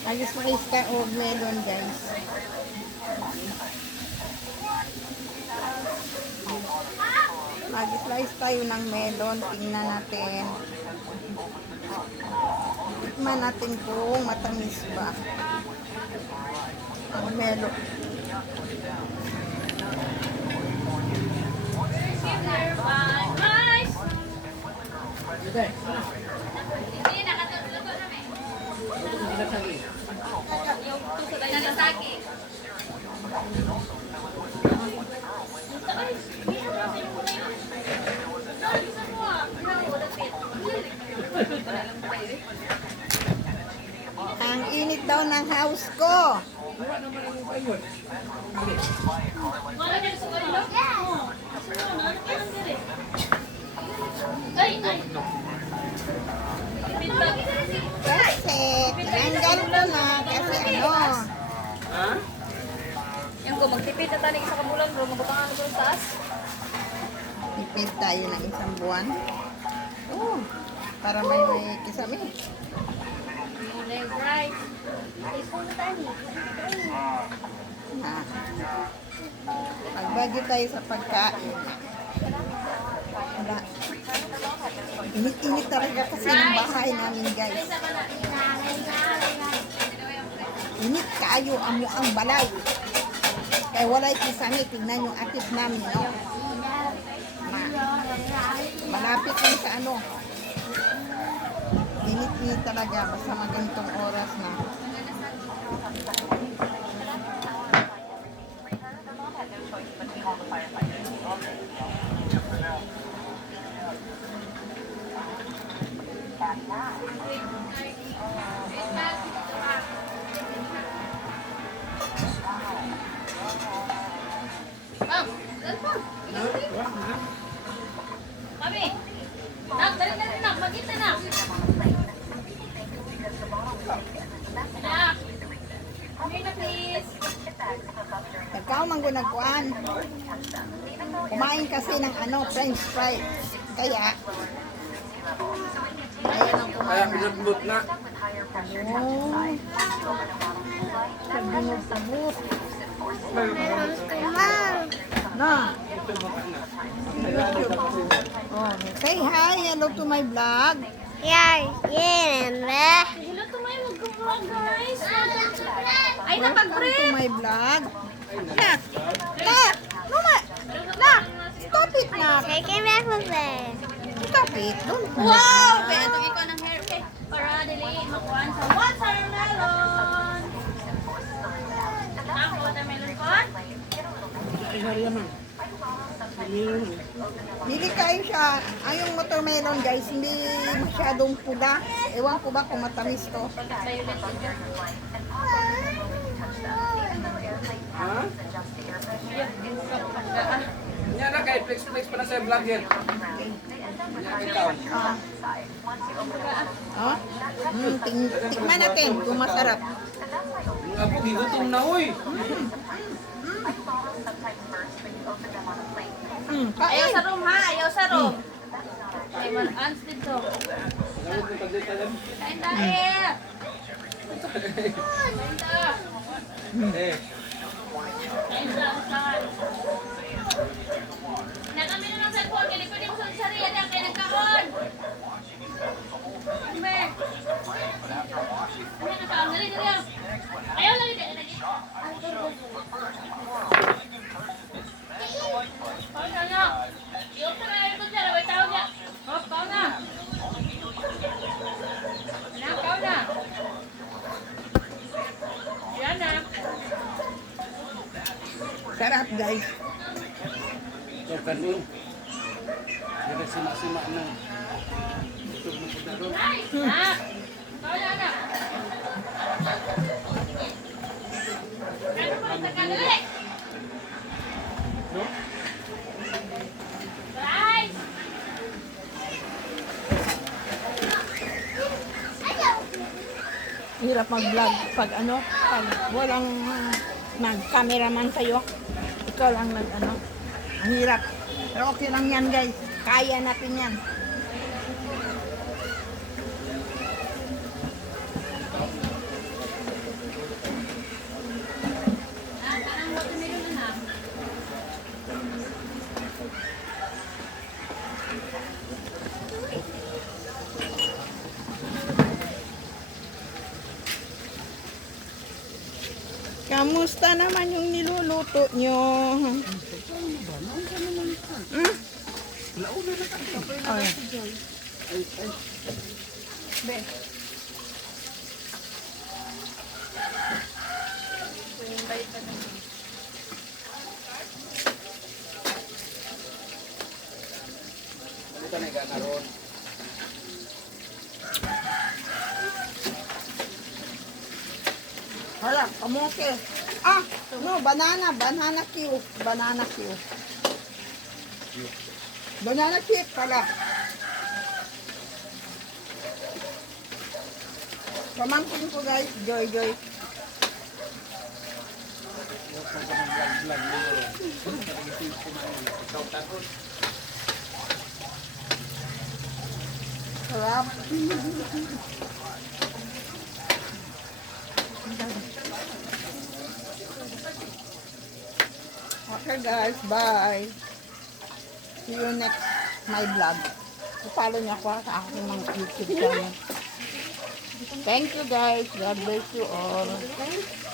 Nag-slice ka o melon, guys. Nag-slice tayo ng melon. Tingnan natin. Tikman natin kung matamis ba ang melon. Hindi, nakatulog na kami. Yung puso na nagasaki. Ang init daw ng house ko. Wala ka sa kanila? Ay, ay. Kasi tinanggal ko na kasi ano. Ha? Yung ko, magtipid na tayo sa kabulan bro, mabutangan ko sa taas. Tipid tayo ng isang buwan. Oh, para may kisame. Left, right. Na. Magbagi tayo sa pagkain. Wala. Init-init talaga kasi ng bahay namin, guys. Init kayo ang balay. Kaya walay kisame, tingnan yung atip namin, no? Na. Malapit lang sa ano. Init-init talaga, basta magantong oras na. Kami. Nak, dali na nak, magkita na. Nak. Kami na please. Ikaw man gunagkuan. Kumain kasi ng ano, french fries. Kaya lang Kaya kumain na. pinatbot na. Oh. Sabunod-sabot. Na. Oh, say hi, hello to my vlog. Hello to my mag-vlog guys. Ay, Welcome napag-break. to my vlog. Na. Na. Mama. Na. Stop it na. Stop it. Don't. Wow! Kaya itong ikaw ng hair care. Para dili makuhaan sa watermelon. Ang watermelon ko? Hindi kayo siya. Ang yung watermelon, guys, hindi masyadong pula. Ewan ko ba kung matamis to. Violet ito. Ha? Yan na kay flex pa na sa vlog yan. Yan ikaw. Oh? Tikman natin kung masarap. Ang apo, gigutom na hoy. Ayaw Kain. sa room ha, ayaw sa room. Ay, ans dito. Gamit mo taglit tayo. Kain tayo. Kain tayo. Eh. Kain tayo. Nakami na ng cellphone, kaya pwede mo sa sarili yan, kaya nagkaon. Kumbe. Ano nagkaon? Dali. Ayaw lagi. Kau na. Iyok na kayo ito dyan. Away tawag niya. Hop, kau na. Anak, kau na. Yan na. Sarap, guys. So, kanin. Dapat simak-simak na. Ito mo po doon. Nak. Kau na, anak. Ano pa ang taga-dali? No? Guys! Hirap mag-vlog pag ano, pag walang mag-cameraman sa'yo. Ikaw lang nag-ano. Ang hirap. Pero okay lang yan, guys. Kaya natin yan. Kamusta naman yung niluluto nyo? Hmm? Ay. Ito na ganaron. Hala, kamote. Ah, no, banana Q. Banana Q. Banana chip pala. Pamangkin ko guys, Joy. Sarap. Okay guys, bye. See you next my vlog. Follow niyo ako sa aking mga YouTube channel. Thank you guys. God bless you all.